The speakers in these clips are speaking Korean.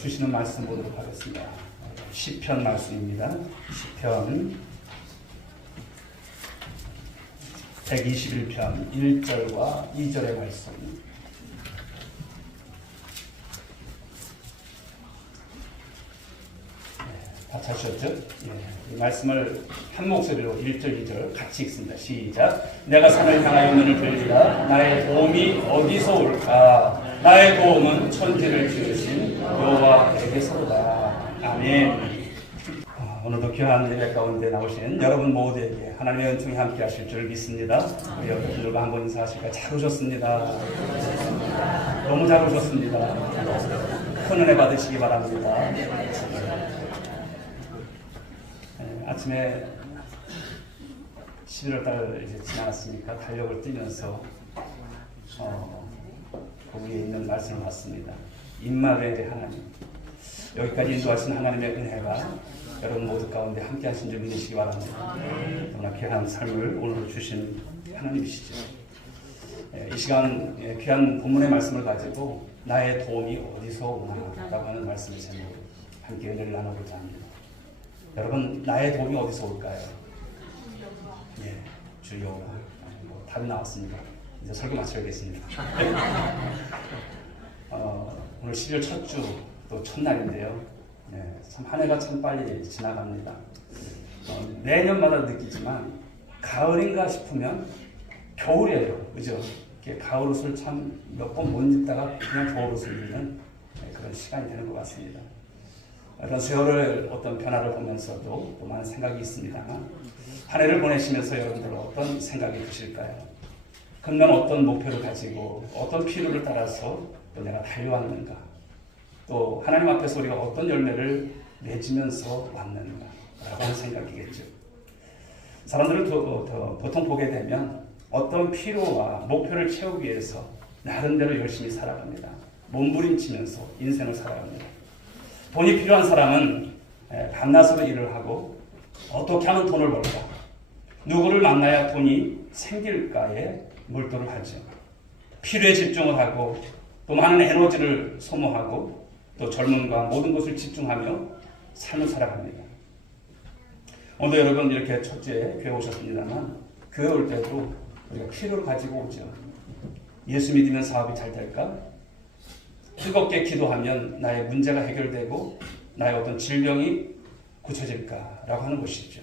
주시는 말씀 보도록 하겠습니다. 시편 말씀입니다. 시편 121편 1절과 2절의 말씀. 다 찾으셨죠? 이 말씀을 한 목소리로 1절, 2절 같이 읽습니다. 시작. 내가 산을 향하여 눈을 들리라. 나의 도움이 어디서 올까? 나의 도움은 천지를 지으신 여호와에게서로다. 아멘. 오늘도 귀한 예배 가운데 나오신 여러분 모두에게 하나님의 은총이 함께 하실 줄 믿습니다. 우리 여러분들과 한번 인사하실까요? 잘 오셨습니다. 너무 잘 오셨습니다. 큰 은혜 받으시기 바랍니다. 아침에 11월달 이제 지나갔으니까 달력을 뛰면서 거기에 있는 말씀을 봤습니다. 임마누엘의 하나님. 여기까지 인도하신 하나님의 은혜가 여러분 모두 가운데 함께 하신 줄 믿으시기 바랍니다. 너무나 귀한 삶을 오늘 주신 하나님이시죠. 이 시간 귀한 본문의 말씀을 가지고 나의 도움이 어디서 오나라고 하는 말씀을 제목으로 함께 은혜를 나누고자 합니다. 여러분, 나의 도움이 어디서 올까요? 예, 주 여호와. 답이 나왔습니다. 이제 설교 마쳐야겠습니다. 오늘 12월 첫 주, 또 첫날인데요. 참 한 해가 참 빨리 지나갑니다. 매년마다 느끼지만 가을인가 싶으면 겨울이에요. 그죠? 가을 옷을 참 몇 번 못 입다가 그냥 겨울 옷을 입는 그런 시간이 되는 것 같습니다. 이런 세월을 어떤 변화를 보면서도 또 많은 생각이 있습니다만 한 해를 보내시면서 여러분들 어떤 생각이 드실까요? 그러면 어떤 목표를 가지고 어떤 필요를 따라서 또 내가 달려왔는가? 또 하나님 앞에서 우리가 어떤 열매를 맺으면서 왔는가? 라고 하는 생각이겠죠. 사람들은 보통 보게 되면 어떤 필요와 목표를 채우기 위해서 나름대로 열심히 살아갑니다. 몸부림치면서 인생을 살아갑니다. 돈이 필요한 사람은 밤낮으로 일을 하고 어떻게 하면 돈을 벌까? 누구를 만나야 돈이 생길까에 몰두를 하죠. 필요에 집중을 하고 또 많은 에너지를 소모하고 또 젊음과 모든 것을 집중하며 삶을 살아갑니다. 오늘 여러분 이렇게 첫째 교회 오셨습니다만 교회 올 때도 우리가 필요를 가지고 오죠. 예수 믿으면 사업이 잘 될까? 뜨겁게 기도하면 나의 문제가 해결되고 나의 어떤 질병이 고쳐질까라고 하는 것이죠.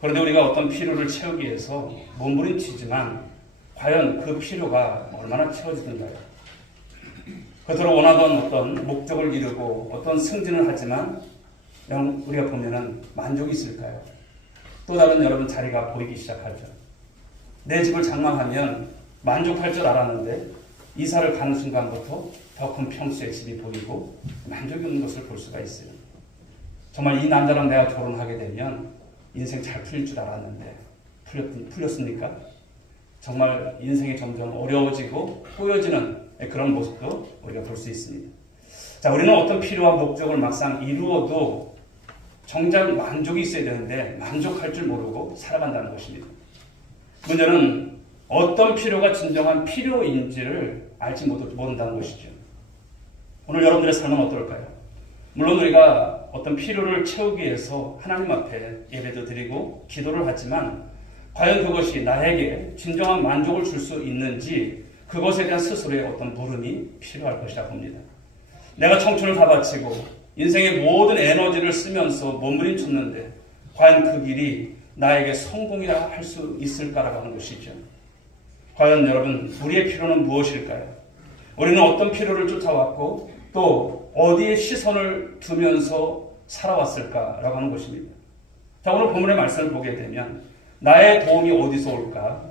그런데 우리가 어떤 필요를 채우기 위해서 몸부림치지만 과연 그 필요가 얼마나 채워지던가요? 그토록 원하던 어떤 목적을 이루고 어떤 승진을 하지만 우리가 보면은 만족이 있을까요? 또 다른 여러분 자리가 보이기 시작하죠. 내 집을 장만하면 만족할 줄 알았는데 이사를 가는 순간부터 더 큰 평수의 집이 보이고 만족이 없는 것을 볼 수가 있어요. 정말 이 남자랑 내가 결혼하게 되면 인생 잘 풀릴 줄 알았는데 풀렸습니까? 정말 인생이 점점 어려워지고 꼬여지는 그런 모습도 우리가 볼 수 있습니다. 자, 우리는 어떤 필요와 목적을 막상 이루어도 정작 만족이 있어야 되는데 만족할 줄 모르고 살아간다는 것입니다. 문제는 어떤 필요가 진정한 필요인지를 알지 못한다는 것이죠. 오늘 여러분들의 삶은 어떨까요? 물론 우리가 어떤 필요를 채우기 위해서 하나님 앞에 예배도 드리고 기도를 하지만 과연 그것이 나에게 진정한 만족을 줄 수 있는지 그것에 대한 스스로의 어떤 물음이 필요할 것이라 봅니다. 내가 청춘을 다 바치고 인생의 모든 에너지를 쓰면서 몸부림쳤는데 과연 그 길이 나에게 성공이라 할 수 있을까라고 하는 것이죠. 과연 여러분 우리의 필요는 무엇일까요? 우리는 어떤 필요를 쫓아왔고 또 어디에 시선을 두면서 살아왔을까라고 하는 것입니다. 자, 오늘 본문의 말씀을 보게 되면 나의 도움이 어디서 올까?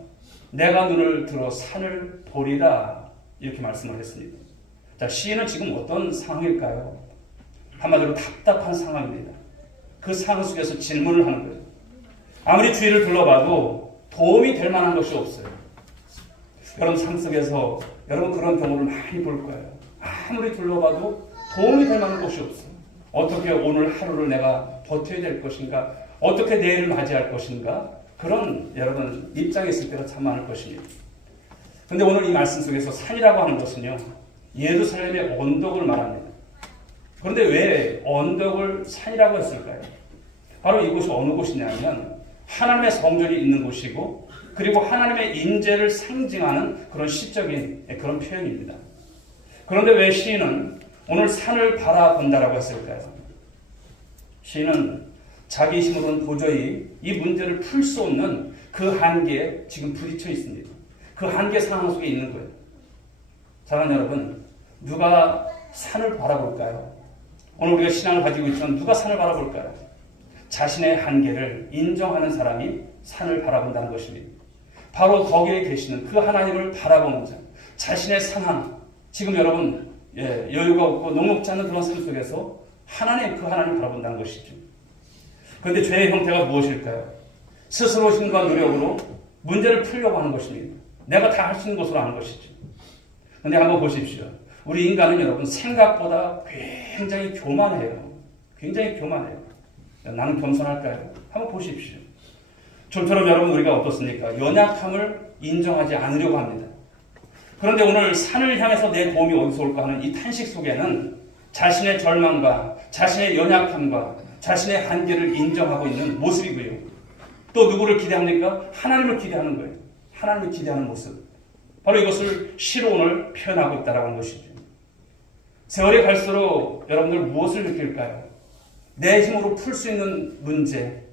내가 눈을 들어 산을 보리라 이렇게 말씀을 했습니다. 자, 시인은 지금 어떤 상황일까요? 한마디로 답답한 상황입니다. 그 상황 속에서 질문을 하는 거예요. 아무리 주위를 둘러봐도 도움이 될 만한 것이 없어요. 여러분 삶 속에서 여러분 그런 경우를 많이 볼 거예요. 아무리 둘러봐도 도움이 될 만한 것이 없어요. 어떻게 오늘 하루를 내가 버텨야 될 것인가? 어떻게 내일을 맞이할 것인가? 그런 여러분 입장에 있을 때가 참 많을 것입니다. 그런데 오늘 이 말씀 속에서 산이라고 하는 것은요, 예루살렘의 언덕을 말합니다. 그런데 왜 언덕을 산이라고 했을까요? 바로 이곳이 어느 곳이냐면 하나님의 성전이 있는 곳이고 그리고 하나님의 임재를 상징하는 그런 시적인 그런 표현입니다. 그런데 왜 시인은 오늘 산을 바라본다라고 했을까요? 시인은 자기 힘으로는 도저히 이 문제를 풀 수 없는 그 한계에 지금 부딪혀 있습니다. 그 한계 상황 속에 있는 거예요. 사랑하는 여러분, 누가 산을 바라볼까요? 오늘 우리가 신앙을 가지고 있지만 누가 산을 바라볼까요? 자신의 한계를 인정하는 사람이 산을 바라본다는 것입니다. 바로 거기에 계시는 그 하나님을 바라보는 자, 자신의 상황, 지금 여러분 여유가 없고 녹록지 않는 그런 삶 속에서 하나님, 그 하나님을 바라본다는 것이죠. 그런데 죄의 형태가 무엇일까요? 스스로 힘과 노력으로 문제를 풀려고 하는 것입니다. 내가 다 할 수 있는 것으로 하는 것이죠. 그런데 한번 보십시오. 우리 인간은 여러분 생각보다 굉장히 교만해요. 굉장히 교만해요. 나는 겸손할까요? 한번 보십시오. 좀처럼 여러분 우리가 어떻습니까? 연약함을 인정하지 않으려고 합니다. 그런데 오늘 산을 향해서 내 도움이 어디서 올까 하는 이 탄식 속에는 자신의 절망과 자신의 연약함과 자신의 한계를 인정하고 있는 모습이고요. 또 누구를 기대합니까? 하나님을 기대하는 거예요. 하나님을 기대하는 모습. 바로 이것을 시로 오늘 표현하고 있다고 하는 것이죠. 세월이 갈수록 여러분들 무엇을 느낄까요? 내 힘으로 풀 수 있는 문제,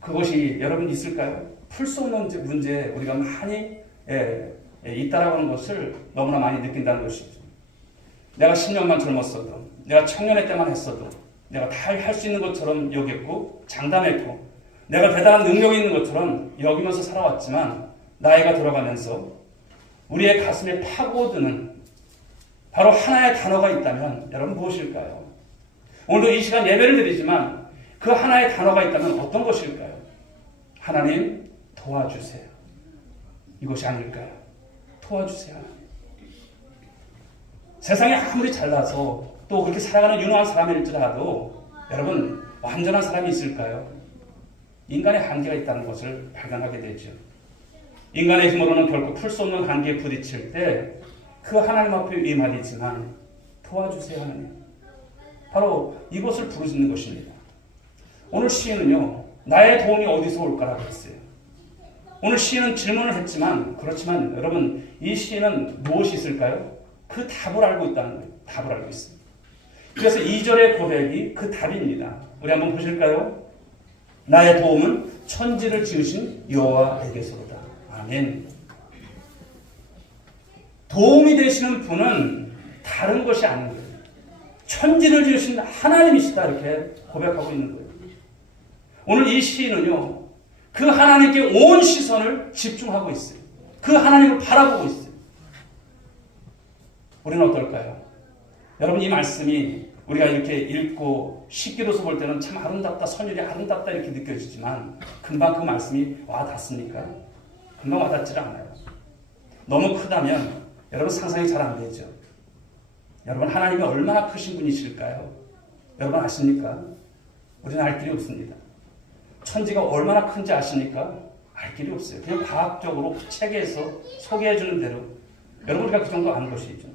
그것이 여러분 있을까요? 풀 수 없는 문제에 우리가 많이 있다라고 하는 것을 너무나 많이 느낀다는 것이죠. 내가 10년만 젊었어도, 내가 청년의 때만 했어도, 내가 다 할 수 있는 것처럼 여겼고 장담했고, 내가 대단한 능력이 있는 것처럼 여기면서 살아왔지만 나이가 들어가면서 우리의 가슴에 파고드는 바로 하나의 단어가 있다면 여러분 무엇일까요? 오늘도 이 시간 예배를 드리지만 그 하나의 단어가 있다면 어떤 것일까요? 하나님 도와주세요. 이것이 아닐까요? 도와주세요. 세상에 아무리 잘나서 또 그렇게 살아가는 유능한 사람일지라도 여러분 완전한 사람이 있을까요? 인간의 한계가 있다는 것을 발견하게 되죠. 인간의 힘으로는 결코 풀 수 없는 한계에 부딪힐 때 그 하나님 앞에 위임하지만 도와주세요 하나님. 바로 이것을 부르짖는 것입니다. 오늘 시인은요, 나의 도움이 어디서 올까라고 했어요. 오늘 시인은 질문을 했지만, 그렇지만 여러분, 이 시인은 무엇이 있을까요? 그 답을 알고 있다는 거예요. 답을 알고 있습니다. 그래서 2절의 고백이 그 답입니다. 우리 한번 보실까요? 나의 도움은 천지를 지으신 여호와에게서로다. 아멘. 도움이 되시는 분은 다른 것이 아닌 거예요. 천지를 지으신 하나님이시다 이렇게 고백하고 있는 거예요. 오늘 이 시인은요, 그 하나님께 온 시선을 집중하고 있어요. 그 하나님을 바라보고 있어요. 우리는 어떨까요? 여러분 이 말씀이 우리가 이렇게 읽고 쉽게로서 볼 때는 참 아름답다, 선율이 아름답다 이렇게 느껴지지만 금방 그 말씀이 와닿습니까? 금방 와닿지 않아요. 너무 크다면 여러분 상상이 잘 안 되죠. 여러분 하나님이 얼마나 크신 분이실까요? 여러분 아십니까? 우리는 알 길이 없습니다. 천지가 얼마나 큰지 아십니까? 알 길이 없어요. 그냥 과학적으로 책에서 소개해주는 대로 여러분 우리가 그 정도 아는 것이죠.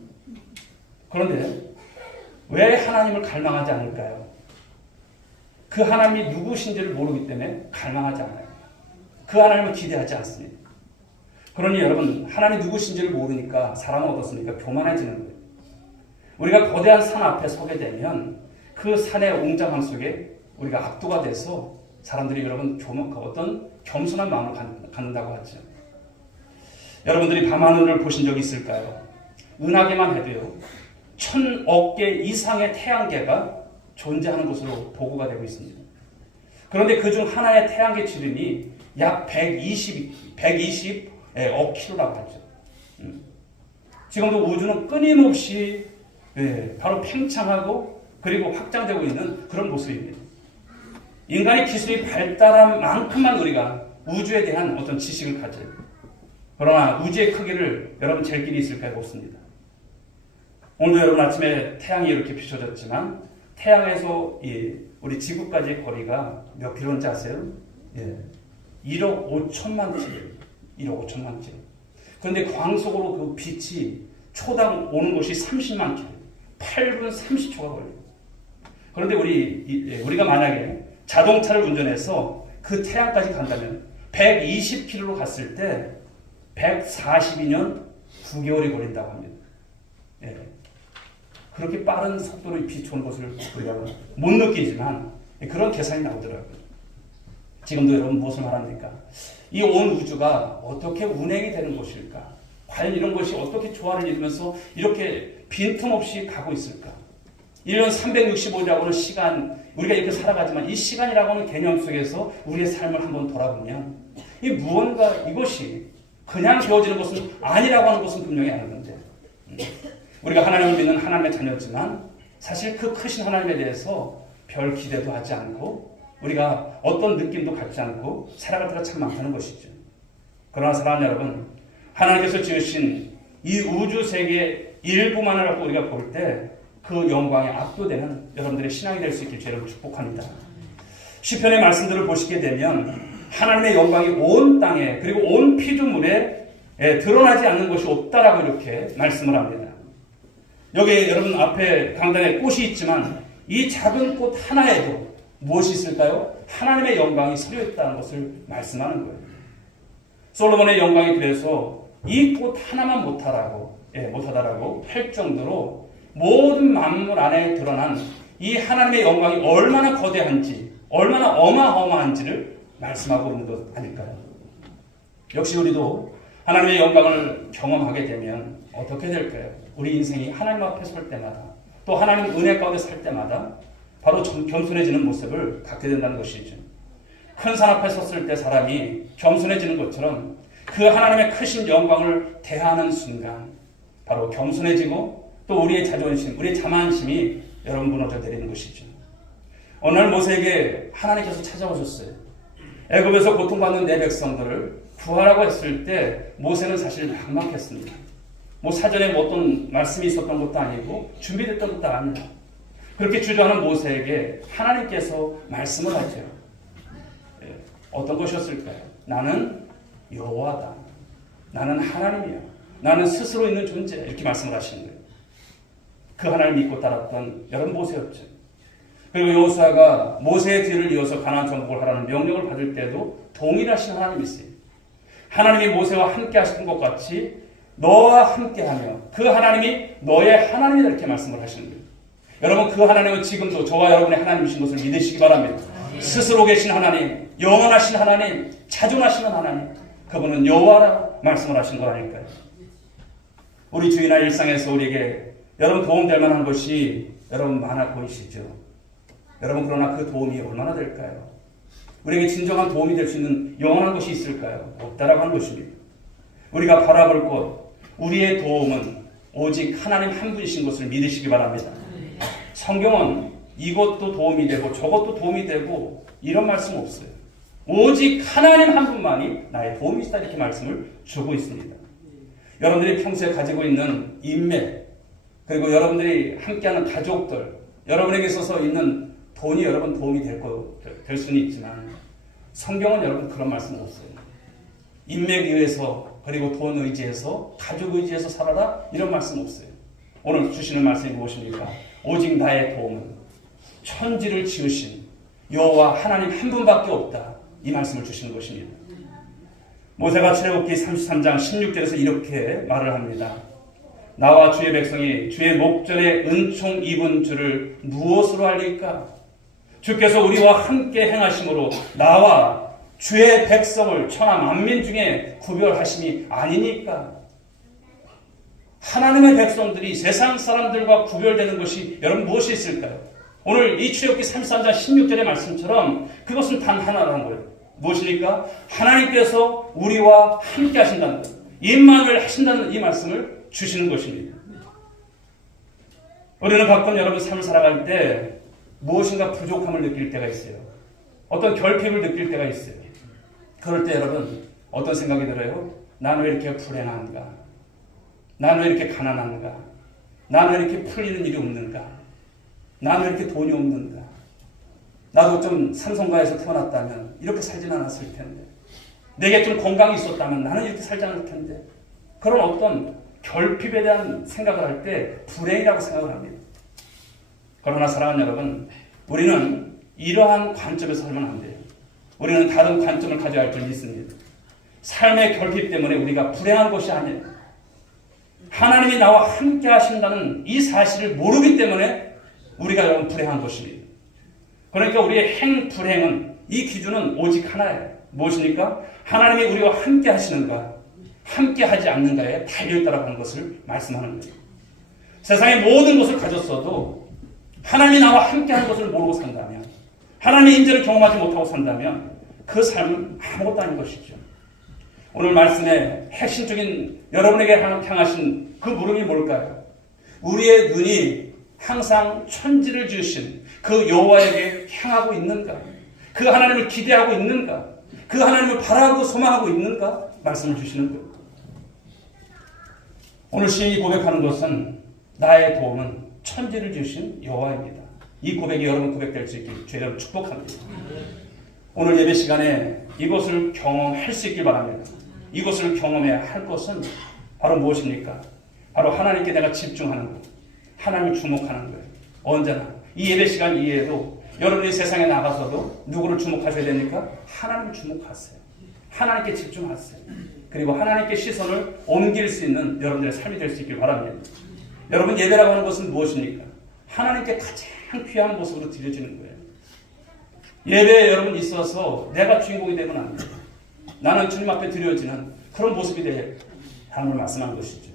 그런데 왜 하나님을 갈망하지 않을까요? 그 하나님이 누구신지를 모르기 때문에 갈망하지 않아요. 그 하나님을 기대하지 않습니다. 그러니 여러분 하나님 누구신지를 모르니까 사람은 어떻습니까? 교만해지는 거예요. 우리가 거대한 산 앞에 서게 되면 그 산의 웅장함 속에 우리가 압도가 돼서 사람들이 여러분 어떤 겸손한 마음을 갖는다고 하죠. 여러분들이 밤하늘을 보신 적이 있을까요? 은하계만 해도요 1000억 개 이상의 태양계가 존재하는 것으로 보고가 되고 있습니다. 그런데 그중 하나의 태양계 지름이 약 120억 킬로라고 하죠. 지금도 우주는 끊임없이 바로 팽창하고 그리고 확장되고 있는 그런 모습입니다. 인간의 기술이 발달한 만큼만 우리가 우주에 대한 어떤 지식을 가져요. 그러나 우주의 크기를 여러분 잴 길이 있을까요? 없습니다. 오늘도 여러분 아침에 태양이 이렇게 비춰졌지만 태양에서 우리 지구까지의 거리가 몇 킬로인지 아세요? 1억 5천만 킬로. 1억 5천만 킬로. 그런데 광속으로 그 빛이 초당 오는 곳이 30만 킬로. 8분 30초가 걸려요. 그런데 우리가 만약에 자동차를 운전해서 그 태양까지 간다면 120km로 갔을 때 142년 9개월이 걸린다고 합니다. 예. 그렇게 빠른 속도로 비추는 것을 우리가 못 느끼지만 그런 계산이 나오더라고요. 지금도 여러분 무엇을 말합니까? 이 온 우주가 어떻게 운행이 되는 것일까? 과연 이런 것이 어떻게 조화를 이루면서 이렇게 빈틈없이 가고 있을까? 1년 365일이라고 하는 시간, 우리가 이렇게 살아가지만 이 시간이라고 하는 개념 속에서 우리의 삶을 한번 돌아보면 이 무언가 이것이 그냥 되어지는 것은 아니라고 하는 것은 분명히 아는 건데, 우리가 하나님을 믿는 하나님의 자녀지만 사실 그 크신 하나님에 대해서 별 기대도 하지 않고 우리가 어떤 느낌도 갖지 않고 살아갈 때가 참 많다는 것이죠. 그러나 사랑하는 여러분, 하나님께서 지으신 이 우주 세계의 일부만을 갖고 우리가 볼 때 그 영광에 압도되는 여러분들의 신앙이 될 수 있길 여러분 축복합니다. 시편의 말씀들을 보시게 되면 하나님의 영광이 온 땅에 그리고 온 피조물에 드러나지 않는 것이 없다라고 이렇게 말씀을 합니다. 여기 여러분 앞에 강단에 꽃이 있지만 이 작은 꽃 하나에도 무엇이 있을까요? 하나님의 영광이 서려 있다는 것을 말씀하는 거예요. 솔로몬의 영광이 그래서 이 꽃 하나만 못하다라고 할 정도로 모든 만물 안에 드러난 이 하나님의 영광이 얼마나 거대한지, 얼마나 어마어마한지를 말씀하고 있는 것 아닐까요? 역시 우리도 하나님의 영광을 경험하게 되면 어떻게 될까요? 우리 인생이 하나님 앞에 설 때마다 또 하나님 은혜 가운데 살 때마다 바로 겸손해지는 모습을 갖게 된다는 것이죠. 큰 산 앞에 섰을 때 사람이 겸손해지는 것처럼 그 하나님의 크신 영광을 대하는 순간 바로 겸손해지고 또 우리의 자존심, 우리의 자만심이 여러분 무너져 내리는 것이죠. 어느 날 모세에게 하나님께서 찾아오셨어요. 애굽에서 고통받는 내 백성들을 구하라고 했을 때 모세는 사실 막막했습니다. 사전에 어떤 말씀이 있었던 것도 아니고 준비됐던 것도 아닙니다. 그렇게 주저하는 모세에게 하나님께서 말씀을 하죠. 어떤 것이었을까요? 나는 여호와다. 나는 하나님이야. 나는 스스로 있는 존재. 이렇게 말씀을 하시는 거예요. 그 하나님을 믿고 따랐던 여러분 모세였죠. 그리고 여호수아가 모세의 뒤를 이어서 가나안 정복을 하라는 명령을 받을 때도 동일하신 하나님이세요. 하나님이 모세와 함께 하시는 것 같이 너와 함께하며 그 하나님이 너의 하나님이다 이렇게 말씀을 하시는 거예요. 여러분 그 하나님은 지금도 저와 여러분의 하나님이신 것을 믿으시기 바랍니다. 스스로 계신 하나님, 영원하신 하나님, 자존하시는 하나님, 그분은 여호와라 말씀을 하신 것 아닐까요? 우리 주일날 일상에서 우리에게 여러분 도움될 만한 것이 여러분 많아 보이시죠? 여러분 그러나 그 도움이 얼마나 될까요? 우리에게 진정한 도움이 될 수 있는 영원한 것이 있을까요? 없다라고 하는 것입니다. 우리가 바라볼 것, 우리의 도움은 오직 하나님 한 분이신 것을 믿으시기 바랍니다. 성경은 이것도 도움이 되고 저것도 도움이 되고 이런 말씀 없어요. 오직 하나님 한 분만이 나의 도움이시다 이렇게 말씀을 주고 있습니다. 여러분들이 평소에 가지고 있는 인맥 그리고 여러분들이 함께하는 가족들 여러분에게 있어서 있는 돈이 여러분 도움이 될 수는 있지만 성경은 여러분 그런 말씀 없어요. 인맥 의해서 그리고 돈 의지해서 가족 의지해서 살아라 이런 말씀 없어요. 오늘 주시는 말씀이 무엇입니까? 오직 나의 도움은 천지를 지으신 여호와 하나님 한 분밖에 없다. 이 말씀을 주시는 것입니다. 모세가 출애굽기 33장 16절에서 이렇게 말을 합니다. 나와 주의 백성이 주의 목전에 은총 입은 줄을 무엇으로 알리까? 주께서 우리와 함께 행하심으로 나와 주의 백성을 천하 만민 중에 구별하심이 아니니까. 하나님의 백성들이 세상 사람들과 구별되는 것이 여러분 무엇이 있을까요? 오늘 이 출애굽기 33장 16절의 말씀처럼 그것은 단 하나라는 거예요. 무엇입니까? 하나님께서 우리와 함께 하신다는 것, 임마누엘 하신다는 이 말씀을 주시는 것입니다. 우리는 가끔 여러분 삶을 살아갈 때 무엇인가 부족함을 느낄 때가 있어요. 어떤 결핍을 느낄 때가 있어요. 그럴 때 여러분 어떤 생각이 들어요? 나는 왜 이렇게 불행한가? 나는 왜 이렇게 가난한가? 나는 왜 이렇게 풀리는 일이 없는가? 나는 왜 이렇게 돈이 없는가? 나도 좀 삼성가에서 태어났다면 이렇게 살진 않았을 텐데, 내게 좀 건강이 있었다면 나는 이렇게 살지 않을 텐데, 그런 어떤 결핍에 대한 생각을 할 때 불행이라고 생각을 합니다. 그러나 사랑하는 여러분, 우리는 이러한 관점에서 살면 안 돼요. 우리는 다른 관점을 가져야 할 줄 믿습니다. 삶의 결핍 때문에 우리가 불행한 것이 아니에요. 하나님이 나와 함께 하신다는 이 사실을 모르기 때문에 우리가 여러분 불행한 것입니다. 그러니까 우리의 행불행은 이 기준은 오직 하나예요. 무엇입니까? 하나님이 우리와 함께 하시는가, 함께 하지 않는가에 달려있다라고 하는 것을 말씀하는 거예요. 세상의 모든 것을 가졌어도 하나님이 나와 함께 하는 것을 모르고 산다면, 하나님의 임재를 경험하지 못하고 산다면 그 삶은 아무것도 아닌 것이죠. 오늘 말씀의 핵심적인 여러분에게 향하신 그 물음이 뭘까요? 우리의 눈이 항상 천지를 지으신 그 여호와에게 향하고 있는가? 그 하나님을 기대하고 있는가? 그 하나님을 바라고 소망하고 있는가? 말씀을 주시는 거예요. 오늘 시인이 고백하는 것은 나의 도움은 천지를 지으신 여호와입니다. 이 고백이 여러분 고백될 수 있길 주여 축복합니다. 오늘 예배 시간에 이것을 경험할 수 있길 바랍니다. 이것을 경험해야 할 것은 바로 무엇입니까? 바로 하나님께 내가 집중하는 것, 하나님을 주목하는 거예요. 언제나 이 예배 시간 이외에도 여러분이 세상에 나가서도 누구를 주목하셔야 됩니까? 하나님을 주목하세요. 하나님께 집중하세요. 그리고 하나님께 시선을 옮길 수 있는 여러분들의 삶이 될 수 있길 바랍니다. 여러분, 예배라고 하는 것은 무엇입니까? 하나님께 가장 귀한 모습으로 드려지는 거예요. 예배에 여러분 있어서 내가 주인공이 되면 안 돼요. 나는 주님 앞에 드려지는 그런 모습이 되어야 하는 걸 말씀한 것이죠.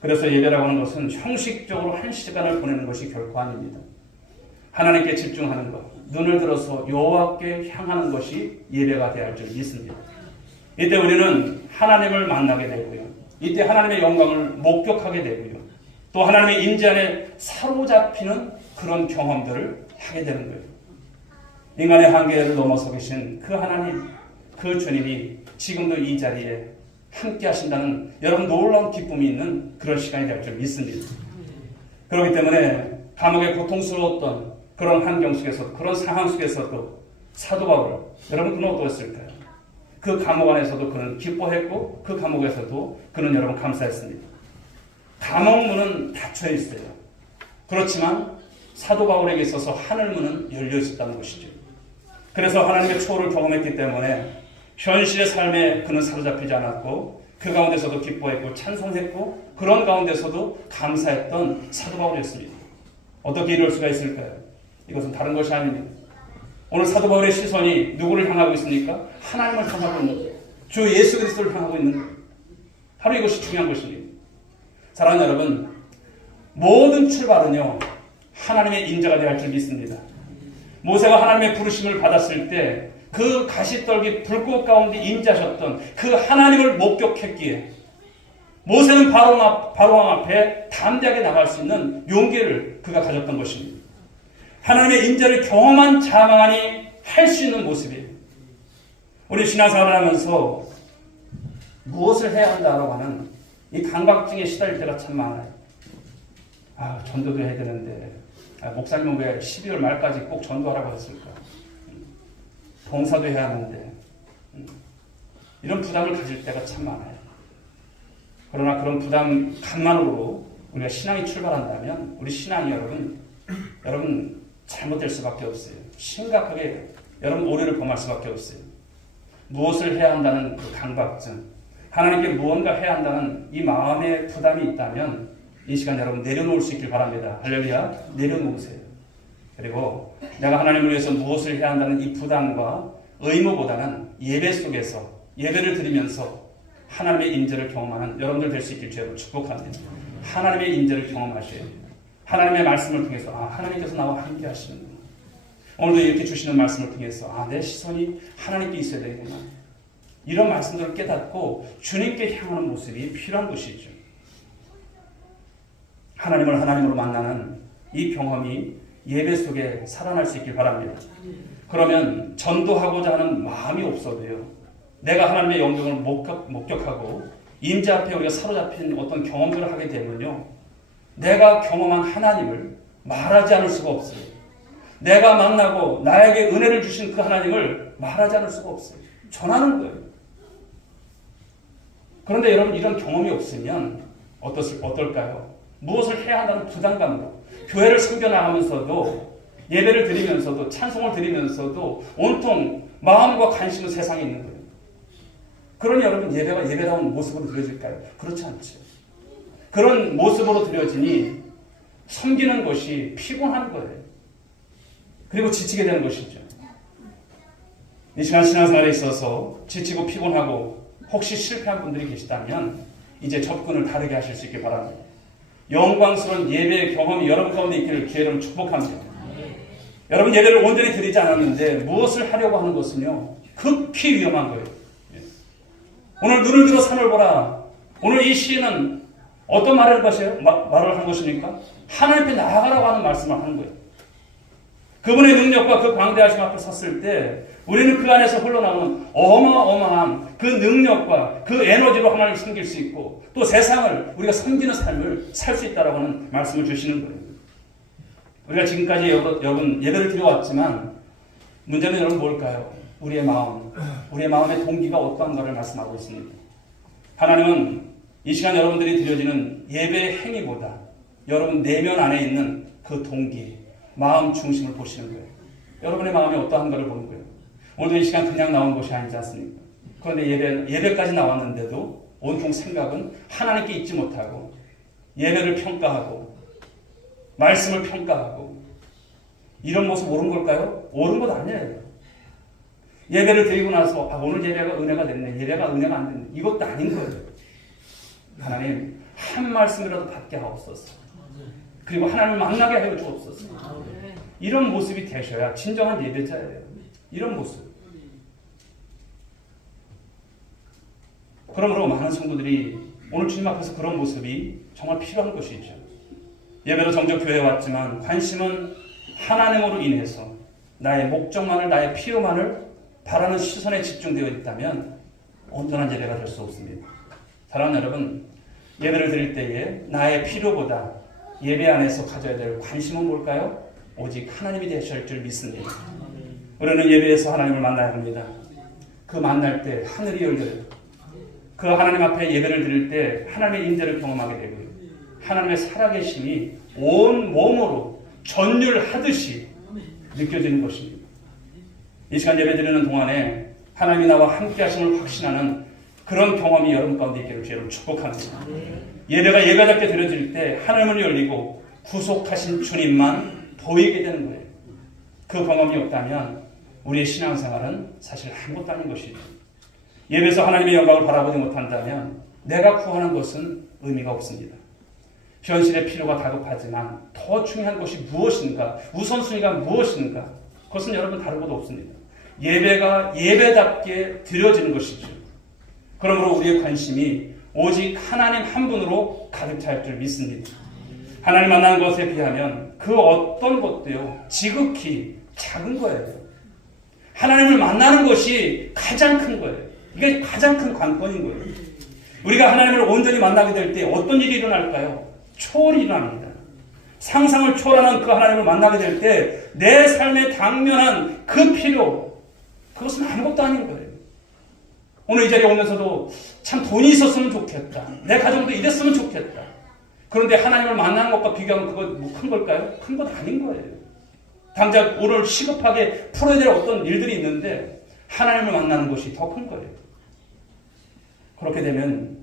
그래서 예배라고 하는 것은 형식적으로 한 시간을 보내는 것이 결코 아닙니다. 하나님께 집중하는 것, 눈을 들어서 여호와께 향하는 것이 예배가 되어야 할 줄 믿습니다. 이때 우리는 하나님을 만나게 되고요. 이때 하나님의 영광을 목격하게 되고요. 또 하나님의 임재 안에 사로잡히는 그런 경험들을 하게 되는 거예요. 인간의 한계를 넘어서 계신 그 하나님, 그 주님이 지금도 이 자리에 함께 하신다는 여러분 놀라운 기쁨이 있는 그런 시간이 될 줄 믿습니다. 그렇기 때문에 감옥에 고통스러웠던 그런 환경 속에서, 그런 상황 속에서도 사도 바울, 여러분 그는 어떠했을까요? 그 감옥 안에서도 그는 기뻐했고 그 감옥에서도 그는 여러분 감사했습니다. 감옥 문은 닫혀 있어요. 그렇지만 사도 바울에게 있어서 하늘 문은 열려 있었다는 것이죠. 그래서 하나님의 초월을 경험했기 때문에 현실의 삶에 그는 사로잡히지 않았고 그 가운데서도 기뻐했고 찬송했고 그런 가운데서도 감사했던 사도 바울이었습니다. 어떻게 이럴 수가 있을까요? 이것은 다른 것이 아닙니다. 오늘 사도 바울의 시선이 누구를 향하고 있습니까? 하나님을 향하고 있는 거예요. 주 예수 그리스도를 향하고 있는 거예요. 바로 이것이 중요한 것입니다. 사랑하는 여러분, 모든 출발은요 하나님의 인자가 되어야 할 줄 믿습니다. 모세가 하나님의 부르심을 받았을 때 그 가시떨기 불꽃 가운데 임재하셨던 그 하나님을 목격했기에 모세는 바로왕 앞에 담대하게 나갈 수 있는 용기를 그가 가졌던 것입니다. 하나님의 임재를 경험한 자만이 할 수 있는 모습이에요. 우리 신앙생활을 하면서 무엇을 해야 한다라고 하는 이 강박증에 시달릴 때가 참 많아요. 전도도 해야 되는데 목사님은 왜 12월 말까지 꼭 전도하라고 했을까? 봉사도 해야 하는데 이런 부담을 가질 때가 참 많아요. 그러나 그런 부담감만으로 우리가 신앙이 출발한다면 우리 신앙이 여러분 잘못될 수밖에 없어요. 심각하게 여러분 오류를 범할 수밖에 없어요. 무엇을 해야 한다는 그 강박증, 하나님께 무언가 해야 한다는 이 마음의 부담이 있다면 이 시간 여러분 내려놓을 수 있길 바랍니다. 할렐루야. 내려놓으세요. 그리고 내가 하나님을 위해서 무엇을 해야 한다는 이 부담과 의무보다는 예배 속에서 예배를 드리면서 하나님의 임재를 경험하는 여러분들 될 수 있길 주여 축복합니다. 하나님의 임재를 경험하셔야 됩니다. 하나님의 말씀을 통해서 하나님께서 나와 함께 하시는구나. 오늘도 이렇게 주시는 말씀을 통해서 내 시선이 하나님께 있어야 되겠구나. 이런 말씀들을 깨닫고 주님께 향하는 모습이 필요한 것이죠. 하나님을 하나님으로 만나는 이 경험이 예배 속에 살아날 수 있길 바랍니다. 그러면 전도하고자 하는 마음이 없어도요. 내가 하나님의 영광을 목격하고 임재 앞에 우리가 사로잡힌 어떤 경험들을 하게 되면요. 내가 경험한 하나님을 말하지 않을 수가 없어요. 내가 만나고 나에게 은혜를 주신 그 하나님을 말하지 않을 수가 없어요. 전하는 거예요. 그런데 여러분 이런 경험이 없으면 어떨까요? 무엇을 해야 한다는 부담감으로 교회를 섬겨나가면서도 예배를 드리면서도 찬송을 드리면서도 온통 마음과 관심은 세상에 있는 거예요. 그러니 여러분 예배가 예배다운 모습으로 드려질까요? 그렇지 않죠. 그런 모습으로 드려지니 섬기는 것이 피곤한 거예요. 그리고 지치게 되는 것이죠. 이 시간 신앙생활에 있어서 지치고 피곤하고 혹시 실패한 분들이 계시다면 이제 접근을 다르게 하실 수 있길 바랍니다. 영광스러운 예배의 경험이 여러분 가운데 있기를 기회를 축복합니다. 여러분 예배를 온전히 드리지 않았는데 무엇을 하려고 하는 것은요 극히 위험한 거예요. 오늘 눈을 들어 산을 보라. 오늘 이 시인은 어떤 말을 한 것입니까? 하나님 앞에 나아가라고 하는 말씀을 하는 거예요. 그분의 능력과 그 광대하심 앞에 섰을 때 우리는 그 안에서 흘러나오는 어마어마한 그 능력과 그 에너지로 하나님을 섬길 수 있고 또 세상을 우리가 섬기는 삶을 살 수 있다라고 하는 말씀을 주시는 거예요. 우리가 지금까지 여러분 예배를 드려왔지만 문제는 여러분 뭘까요? 우리의 마음, 우리의 마음의 동기가 어떠한가를 말씀하고 있습니다. 하나님은 이 시간 여러분들이 드려지는 예배의 행위보다 여러분 내면 안에 있는 그 동기, 마음 중심을 보시는 거예요. 여러분의 마음이 어떠한가를 보는 거예요. 오늘도 이 시간 그냥 나온 것이 아니지 않습니까? 그런데 예배까지 나왔는데도 온통 생각은 하나님께 있지 못하고 예배를 평가하고 말씀을 평가하고 이런 모습 옳은 걸까요? 옳은 것 아니에요. 예배를 드리고 나서 오늘 예배가 은혜가 됐네. 예배가 은혜가 안 됐네. 이것도 아닌 거예요. 하나님 한 말씀이라도 받게 하옵소서. 그리고 하나님을 만나게 하여 주옵소서. 이런 모습이 되셔야 진정한 예배자예요. 이런 모습. 그러므로 많은 성도들이 오늘 주님 앞에서 그런 모습이 정말 필요한 것이죠. 예배로 정적 교회에 왔지만 관심은 하나님으로 인해서 나의 목적만을 나의 필요만을 바라는 시선에 집중되어 있다면 온전한 예배가 될 수 없습니다. 사랑하는 여러분, 예배를 드릴 때에 나의 필요보다 예배 안에서 가져야 될 관심은 뭘까요? 오직 하나님이 되실 줄 믿습니다. 우리는 예배에서 하나님을 만나야 합니다. 그 만날 때 하늘이 열려요. 그 하나님 앞에 예배를 드릴 때 하나님의 임재를 경험하게 되고요. 하나님의 살아계심이 온 몸으로 전율하듯이 느껴지는 것입니다. 이 시간 예배 드리는 동안에 하나님이 나와 함께 하심을 확신하는 그런 경험이 여러분 가운데 있기를 주의로 축복합니다. 예배가 예배답게 드려질 때 하늘문이 열리고 구속하신 주님만 보이게 되는 거예요. 그 경험이 없다면 우리의 신앙생활은 사실 아무것도 아닌 것이죠. 예배에서 하나님의 영광을 바라보지 못한다면 내가 구하는 것은 의미가 없습니다. 현실의 필요가 다급하지만 더 중요한 것이 무엇인가, 우선순위가 무엇인가, 그것은 여러분 다른 것도 없습니다. 예배가 예배답게 드려지는 것이죠. 그러므로 우리의 관심이 오직 하나님 한 분으로 가득 찰 줄 믿습니다. 하나님 만나는 것에 비하면 그 어떤 것도요 지극히 작은 거예요. 하나님을 만나는 것이 가장 큰 거예요. 이게 가장 큰 관건인 거예요. 우리가 하나님을 온전히 만나게 될 때 어떤 일이 일어날까요? 초월이 일어납니다. 상상을 초월하는 그 하나님을 만나게 될 때 내 삶에 당면한 그 필요, 그것은 아무것도 아닌 거예요. 오늘 이 자리에 오면서도 참 돈이 있었으면 좋겠다. 내 가정도 이랬으면 좋겠다. 그런데 하나님을 만나는 것과 비교하면 그거 뭐 큰 걸까요? 큰 건 아닌 거예요. 당장 오늘 시급하게 풀어야 될 어떤 일들이 있는데 하나님을 만나는 것이 더 큰 거예요. 그렇게 되면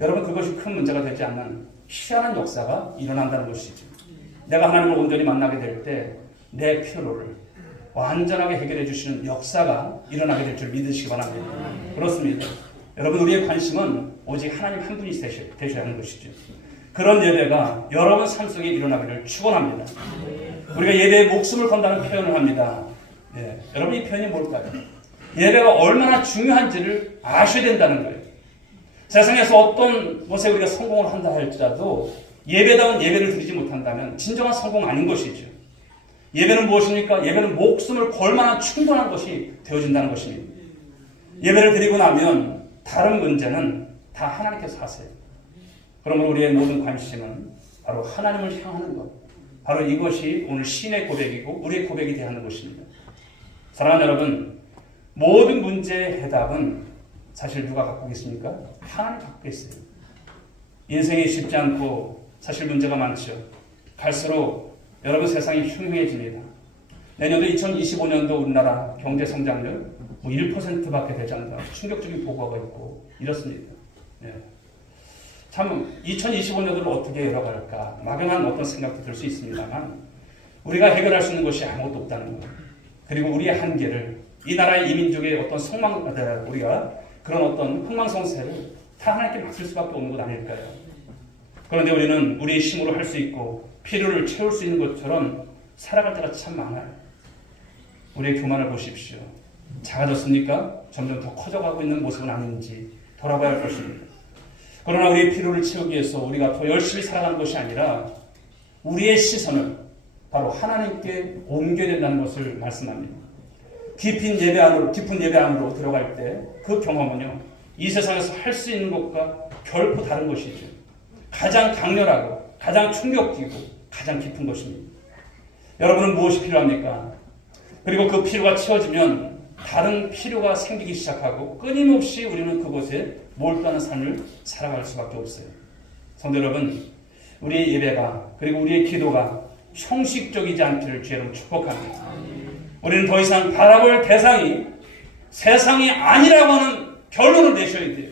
여러분 그것이 큰 문제가 되지 않는 희한한 역사가 일어난다는 것이죠. 내가 하나님을 온전히 만나게 될 때 내 필요를 완전하게 해결해 주시는 역사가 일어나게 될 줄 믿으시기 바랍니다. 그렇습니다. 여러분 우리의 관심은 오직 하나님 한 분이 되셔야 하는 것이죠. 그런 예배가 여러분 삶 속에 일어나기를 축원합니다. 우리가 예배에 목숨을 건다는 표현을 합니다. 네. 여러분 이 표현이 뭘까요? 예배가 얼마나 중요한지를 아셔야 된다는 거예요. 세상에서 어떤 것에 우리가 성공을 한다 할지라도 예배다운 예배를 드리지 못한다면 진정한 성공 아닌 것이죠. 예배는 무엇입니까? 예배는 목숨을 걸 만한 충분한 것이 되어진다는 것입니다. 예배를 드리고 나면 다른 문제는 다 하나님께서 하세요. 그러므로 우리의 모든 관심은 바로 하나님을 향하는 것. 바로 이것이 오늘 신의 고백이고 우리의 고백이 되어야 하는 것입니다. 사랑하는 여러분, 모든 문제의 해답은 사실 누가 갖고 계십니까? 하나님 갖고 계세요. 인생이 쉽지 않고 사실 문제가 많죠. 갈수록 여러분 세상이 흉흉해집니다. 내년도 2025년도 우리나라 경제 성장률 1%밖에 되지 않는다. 충격적인 보고가 있고 이렇습니다. 예. 참 2025년도를 어떻게 열어갈까 막연한 어떤 생각도 들 수 있습니다만 우리가 해결할 수 있는 것이 아무것도 없다는 것, 그리고 우리의 한계를, 이 나라의 이민족의 어떤 우리가 그런 어떤 흥망성쇠를 다 하나님께 맡길 수밖에 없는 것 아닐까요? 그런데 우리는 우리의 힘으로 할 수 있고 필요를 채울 수 있는 것처럼 살아갈 때가 참 많아요. 우리의 교만을 보십시오. 작아졌습니까? 점점 더 커져가고 있는 모습은 아닌지 돌아봐야 할 것입니다. 그러나 우리의 필요를 채우기 위해서 우리가 더 열심히 살아가는 것이 아니라 우리의 시선을 바로 하나님께 옮겨야 된다는 것을 말씀합니다. 깊은 예배 안으로 들어갈 때 그 경험은요, 이 세상에서 할 수 있는 것과 결코 다른 것이죠. 가장 강렬하고 가장 충격적이고 가장 깊은 것입니다. 여러분은 무엇이 필요합니까? 그리고 그 필요가 채워지면 다른 필요가 생기기 시작하고 끊임없이 우리는 그곳에 몰두하는 삶을 살아갈 수밖에 없어요. 성도 여러분, 우리의 예배가 그리고 우리의 기도가 형식적이지 않기를 주의로 축복합니다. 우리는 더 이상 바라볼 대상이 세상이 아니라고 하는 결론을 내셔야 돼요.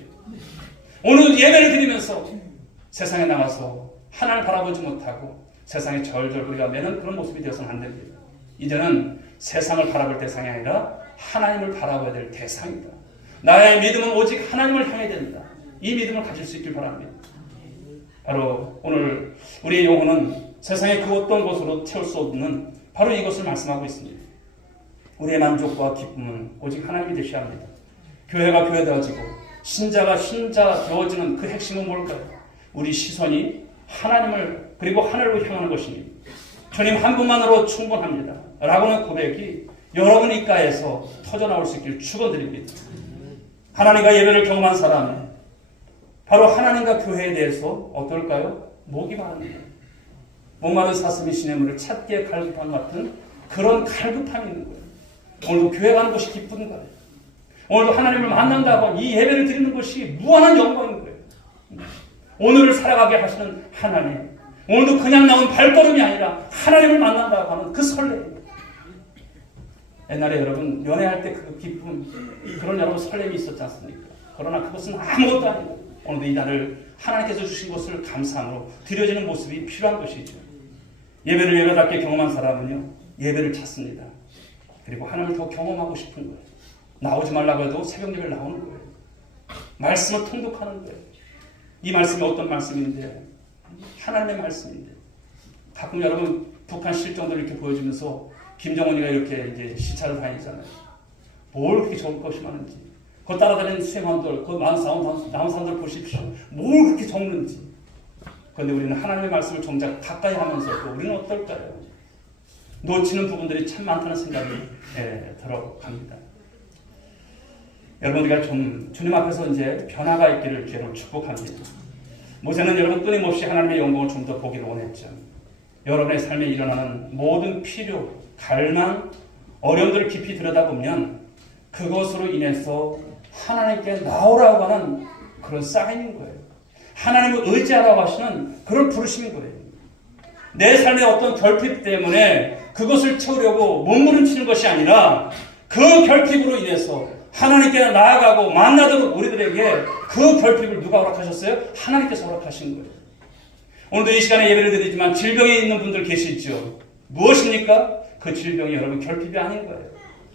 오늘 예배를 드리면서 세상에 나가서 하나님을 바라보지 못하고 세상에 절절 우리가 매는 그런 모습이 되어서는 안 됩니다. 이제는 세상을 바라볼 대상이 아니라 하나님을 바라봐야 될 대상이다. 나의 믿음은 오직 하나님을 향해야 된다. 이 믿음을 가질 수 있길 바랍니다. 바로 오늘 우리의 영혼은 세상의 그 어떤 것으로 채울 수 없는 바로 이것을 말씀하고 있습니다. 우리의 만족과 기쁨은 오직 하나님이 되셔야 합니다. 교회가 교회되어지고 신자가 신자 되어지는 그 핵심은 뭘까요? 우리 시선이 하나님을 그리고 하늘로 향하는 것입니다. 주님 한 분만으로 충분합니다. 라고는 고백이 여러분 입가에서 터져나올 수 있기를 축원드립니다. 하나님과 예배를 경험한 사람은 바로 하나님과 교회에 대해서 어떨까요? 목이 마릅니다. 목마른 사슴이 시냇물을 찾기에 갈급한 것 같은 그런 갈급함이 있는 거예요. 오늘도 교회 가는 것이 기쁜 거예요. 오늘도 하나님을 만난다고 이 예배를 드리는 것이 무한한 영광인 거예요. 오늘을 살아가게 하시는 하나님, 오늘도 그냥 나온 발걸음이 아니라 하나님을 만난다고 하는 그 설렘. 옛날에 여러분 연애할 때 그 기쁨, 그런 여러분 설렘이 있었지 않습니까? 그러나 그것은 아무것도 아니고 오늘도 이 날을 하나님께서 주신 것을 감사함으로 드려지는 모습이 필요한 것이죠. 예배를 예배답게 경험한 사람은요, 예배를 찾습니다. 그리고 하나님을 더 경험하고 싶은 거예요. 나오지 말라고 해도 새벽 예배를 나오는 거예요. 말씀을 통독하는 거예요. 이 말씀이 어떤 말씀인데? 하나님의 말씀인데. 가끔 여러분 북한 실정들을 이렇게 보여주면서 김정은이가 이렇게 이제 시차를 다니잖아요. 뭘 그렇게 적을 것이 많은지. 그 따라다니는 수행원들, 그 나온 사람들 보십시오. 뭘 그렇게 적는지. 그런데 우리는 하나님의 말씀을 정작 가까이 하면서도 우리는 어떨까요? 놓치는 부분들이 참 많다는 생각이 들어갑니다. 여러분, 우리가 좀 주님 앞에서 이제 변화가 있기를 주로 축복합니다. 모세는 여러분 끊임없이 하나님의 영광을 좀 더 보기를 원했죠. 여러분의 삶에 일어나는 모든 필요, 갈망, 어려움들을 깊이 들여다보면 그것으로 인해서 하나님께 나오라고 하는 그런 사인인 거예요. 하나님을 의지하라고 하시는 그런 부르심인 거예요. 내 삶의 어떤 결핍 때문에 그것을 채우려고 몸부림치는 것이 아니라 그 결핍으로 인해서 하나님께 나아가고 만나도록 우리들에게 그 결핍을 누가 허락하셨어요? 하나님께서 허락하신 거예요. 오늘도 이 시간에 예배를 드리지만 질병에 있는 분들 계시죠? 무엇입니까? 그 질병이 여러분 결핍이 아닌 거예요.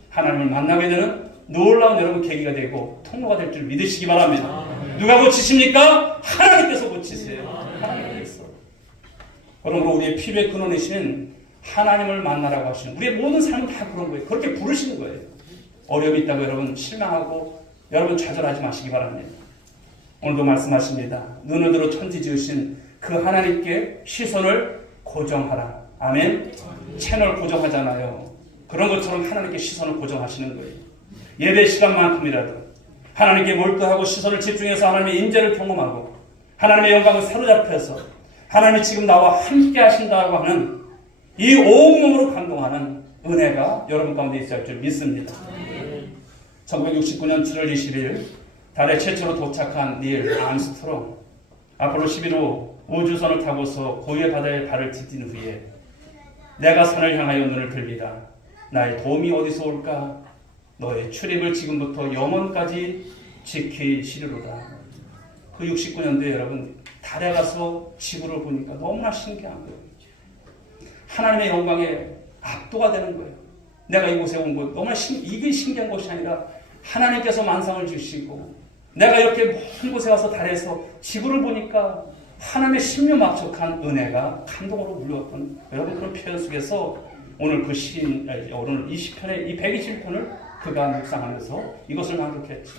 하나님을 만나게 되는 놀라운 여러분 계기가 되고 통로가 될 줄 믿으시기 바랍니다. 누가 고치십니까? 하나님께서 고치세요. 하나님께서. 그러므로 우리의 필요의 근원이신 하나님을 만나라고 하시는 우리의 모든 삶은 다 그런 거예요. 그렇게 부르시는 거예요. 어려움이 있다고 여러분 실망하고 여러분 좌절하지 마시기 바랍니다. 오늘도 말씀하십니다. 눈을 들어 천지 지으신 그 하나님께 시선을 고정하라. 아멘. 채널 고정하잖아요. 그런 것처럼 하나님께 시선을 고정하시는 거예요. 예배 시간만큼이라도 하나님께 몰두하고 시선을 집중해서 하나님의 인재를 경험하고 하나님의 영광을 사로잡혀서 하나님이 지금 나와 함께 하신다고 하는 이 온몸으로 감동하는 은혜가 여러분 가운데 있을 줄 믿습니다. 1969년 7월 20일 달에 최초로 도착한 닐 암스트롱, 아폴로 11호 우주선을 타고서 고유의 바다에 발을 디딘 후에 내가 산을 향하여 눈을 들리라. 나의 도움이 어디서 올까? 너의 출입을 지금부터 영원까지 지키시리로다. 그 69년도에 여러분 달에 가서 지구를 보니까 너무나 신기한 거예요. 하나님의 영광에 압도가 되는 거예요. 내가 이곳에 온 것 너무나 이게 신기한 것이 아니라 하나님께서 만상을 주시고 내가 이렇게 먼 곳에 가서 달에서 지구를 보니까 하나님의 신묘막측한 은혜가 감동으로 물렸던 여러분 그런 표현 속에서 오늘 그 시인 오늘 이 시편의 이 121편을 그가 묵상하면서 이것을 만족했죠.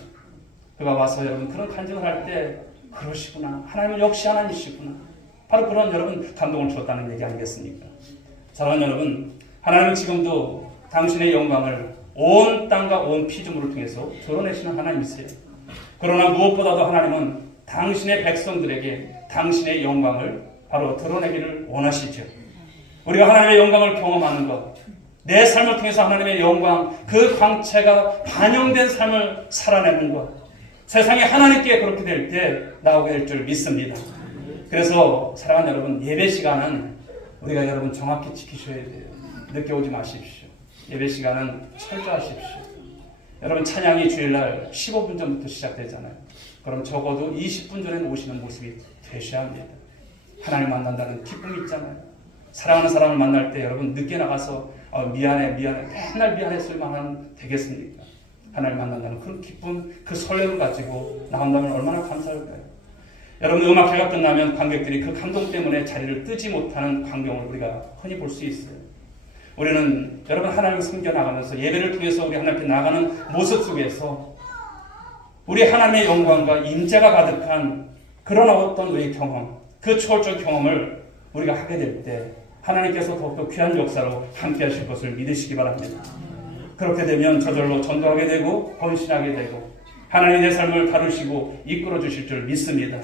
그가 와서 여러분 그런 간증을 할 때 그러시구나. 하나님은 역시 하나님이시구나. 바로 그런 여러분 감동을 주었다는 얘기 아니겠습니까? 사랑하는 여러분, 하나님은 지금도 당신의 영광을 온 땅과 온 피조물을 통해서 드러내시는 하나님이세요. 그러나 무엇보다도 하나님은 당신의 백성들에게 당신의 영광을 바로 드러내기를 원하시죠. 우리가 하나님의 영광을 경험하는 것, 내 삶을 통해서 하나님의 영광, 그 광채가 반영된 삶을 살아내는 것, 세상에 하나님께 그렇게 될 때 나오게 될 줄 믿습니다. 그래서 사랑하는 여러분, 예배 시간은 우리가 여러분 정확히 지키셔야 돼요. 늦게 오지 마십시오. 예배 시간은 철저하십시오. 여러분 찬양이 주일날 15분 전부터 시작되잖아요. 그럼 적어도 20분 전에 오시는 모습이 되셔야 합니다. 하나님 만난다는 기쁨이 있잖아요. 사랑하는 사람을 만날 때 여러분 늦게 나가서 미안해 맨날 미안해 소리만 하면 되겠습니까? 하나님 만난다는 그 기쁨, 그 설렘을 가지고 나온다면 얼마나 감사할까요? 여러분 음악회가 끝나면 관객들이 그 감동 때문에 자리를 뜨지 못하는 광경을 우리가 흔히 볼 수 있어요. 우리는 여러분 하나님을 섬겨나가면서 예배를 통해서 우리 하나님께 나가는 모습 속에서 우리 하나님의 영광과 임재가 가득한 그런 어떤 우리의 경험, 그 초월적 경험을 우리가 하게 될 때 하나님께서 더욱더 귀한 역사로 함께 하실 것을 믿으시기 바랍니다. 그렇게 되면 저절로 전도하게 되고 헌신하게 되고 하나님의 내 삶을 다루시고 이끌어 주실 줄 믿습니다.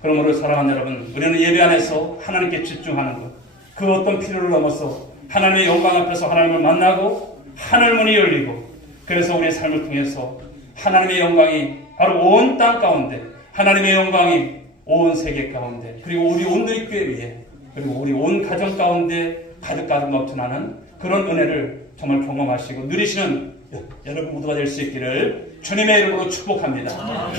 그러므로 사랑하는 여러분, 우리는 예배 안에서 하나님께 집중하는 것, 그 어떤 필요를 넘어서 하나님의 영광 앞에서 하나님을 만나고 하늘문이 열리고 그래서 우리의 삶을 통해서 하나님의 영광이 바로 온 땅 가운데, 하나님의 영광이 온 세계 가운데, 그리고 우리 온누리교회 위에, 그리고 우리 온 가정 가운데 가득가득 넘쳐나는 그런 은혜를 정말 경험하시고 누리시는 여러분 모두가 될 수 있기를 주님의 이름으로 축복합니다.